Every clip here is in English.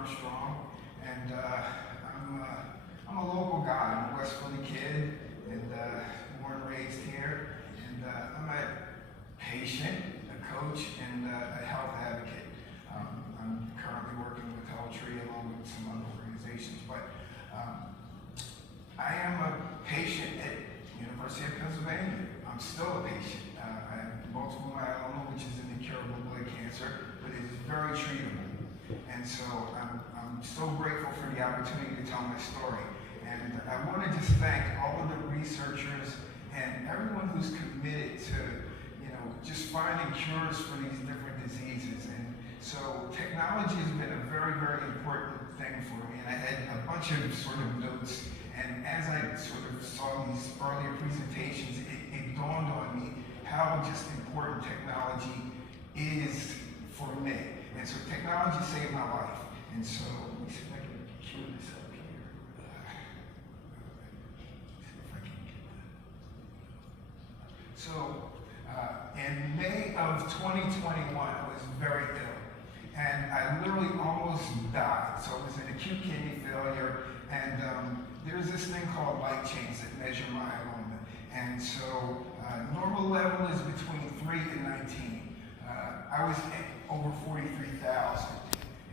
Armstrong, and I'm a local guy. I'm a West Philly kid, and born and raised here. And I'm a patient, a coach, and a health advocate. I'm currently working with HealthTree along with some other organizations, but I am a patient at University of Pennsylvania. I'm still a patient. I have multiple myeloma, which is an incurable blood cancer, but it is very treatable. And so I'm so grateful for the opportunity to tell my story. And I want to just thank all of the researchers and everyone who's committed to, just finding cures for these different diseases. And so technology has been a very, very important thing for me. And I had a bunch of sort of notes. And as I sort of saw these earlier presentations, it dawned on me how just important technology is for me. And so technology saved my life. And so, let me see if I can cue this up here. See if I can get that. So, in May of 2021, I was very ill. And I literally almost died. So it was an acute kidney failure. And there's this thing called light chains that measure myeloma. And so normal level is between 3 and 19. I was at over 43,000.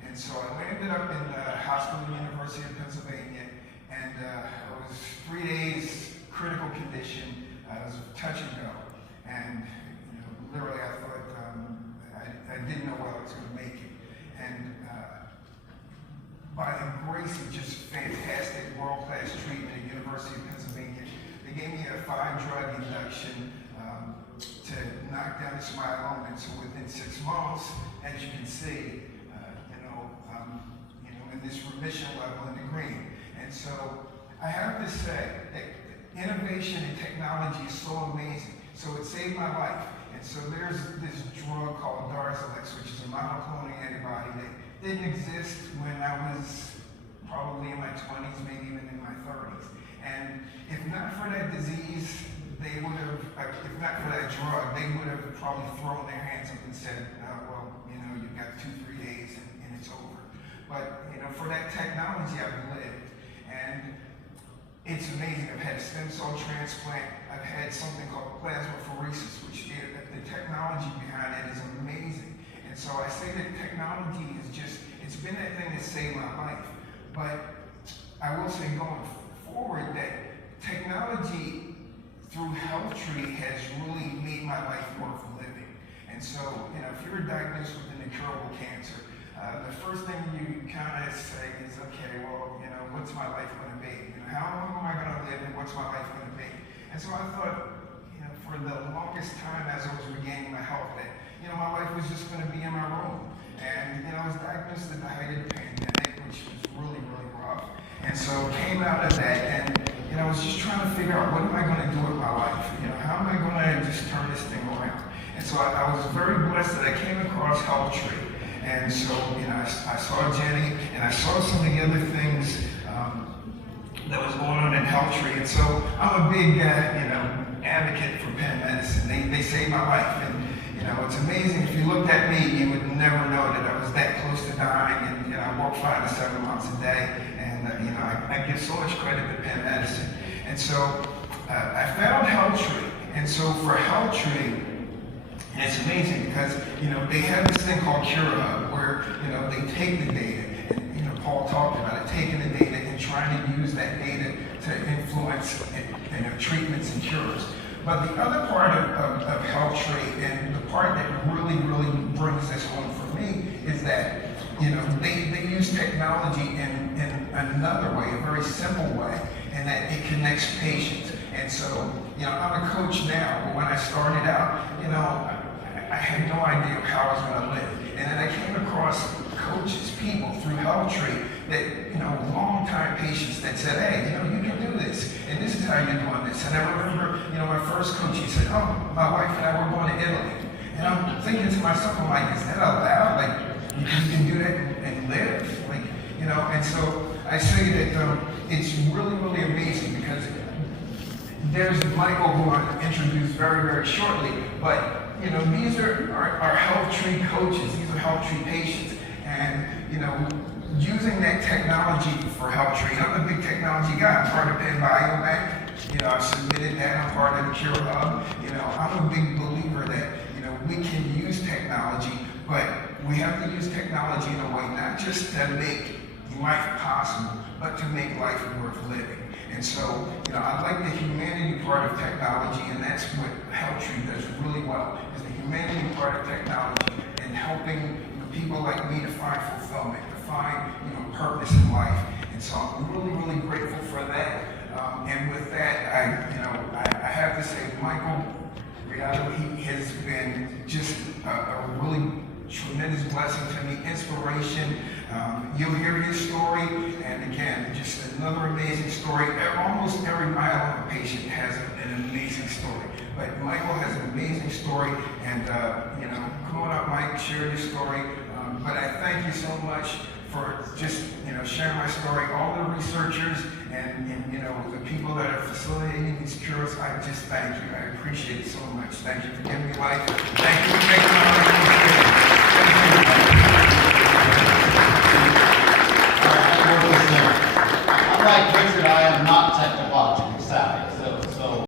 And so I landed up in the hospital at the University of Pennsylvania. And I was 3 days critical condition. It was touch and go. And literally I thought, I didn't know whether I was going to make it. And by the grace of just fantastic world-class treatment at University of Pennsylvania, they gave me a 5-drug induction to knock down this myeloma. And so within 6 months, as you can see, in this remission level in the green. And so I have to say that innovation and technology is so amazing. So it saved my life. And so there's this drug called Darzalex, which is a monoclonal antibody that didn't exist when I was probably in my 20s, maybe even in my 30s. And if not for that disease, they would have, if not for that drug, they would have probably thrown their hands up and said, you've got 2-3 days and it's over. But, for that technology, I've lived. And it's amazing. I've had a stem cell transplant. I've had something called plasmapheresis, which the technology behind it is amazing. And so I say that technology is it's been that thing that saved my life. But I will say going forward that technology through HealthTree has really made my life worth living. And so, if you're diagnosed with an incurable cancer, the first thing you kind of say is, okay, well, what's my life going to be? How long am I going to live and what's my life going to be? And so I thought, for the longest time as I was regaining my health, that, my life was just going to be in my room. And, I was diagnosed at the height of the pandemic, which was really, really rough. And so came out of that, and, I was just trying to figure out, what am I going to do with my life? How am I going to just turn this thing around? And so I was very blessed that I came across HealthTree. And so, I saw Jenny, and I saw some of the other things that was going on in HealthTree. And so I'm a big, advocate for Penn Medicine. They saved my life. And, it's amazing. If you looked at me, you would never know that I was that close to dying. And, I walk 5 to 7 miles a day. And, I give so much credit to Penn Medicine. And so I found HealthTree. And so for HealthTree, and it's amazing because, they have this thing called Cure Hub where, they take the data, and, Paul talked about it, taking the data and trying to use that data to influence, treatments and cures. But the other part of HealthTree, and the part that really, really brings this home for me, is that, they use technology in another way, a very simple way, and that it connects patients. And so, I'm a coach now, but when I started out, I had no idea how I was going to live. And then I came across coaches, people through HealthTree that, long-time patients that said, hey, you can do this, and this is how you're doing this. And I remember, my first coach, he said, oh, my wife and I were going to Italy. And I'm thinking to myself, I'm like, is that allowed? Like, you can do that and live? Like, and so I say that it's really, really amazing because there's Michael, who I'll introduce very, very shortly, but these are our HealthTree coaches. These are HealthTree patients. And, using that technology for HealthTree. I'm a big technology guy. I'm part of Penn Biobank. You know, I've submitted that. I'm part of the Cure Hub. You know, I'm a big believer that, you know, we can use technology, but we have to use technology in a way not just to make life possible, but to make life worth living. And so, you know, I like the humanity part of technology, and that's what HealthTree does really well, is the humanity part of technology and helping people like me to find fulfillment, to find, you know, purpose in life. And so I'm really, really grateful for that. And with that, I have to say, Michael, he has been just a really tremendous blessing to me, inspiration. You'll hear his story, and again, just another amazing story. Almost every myeloma patient has an amazing story, but Michael has an amazing story, and you know, come on up, Mike, share your story. But I thank you so much for just, you know, sharing my story. All the researchers and you know, the people that are facilitating these cures, I just thank you. I appreciate it so much. Thank you for giving me life. Thank you for making my life great. I'm like Richard, I am not technical.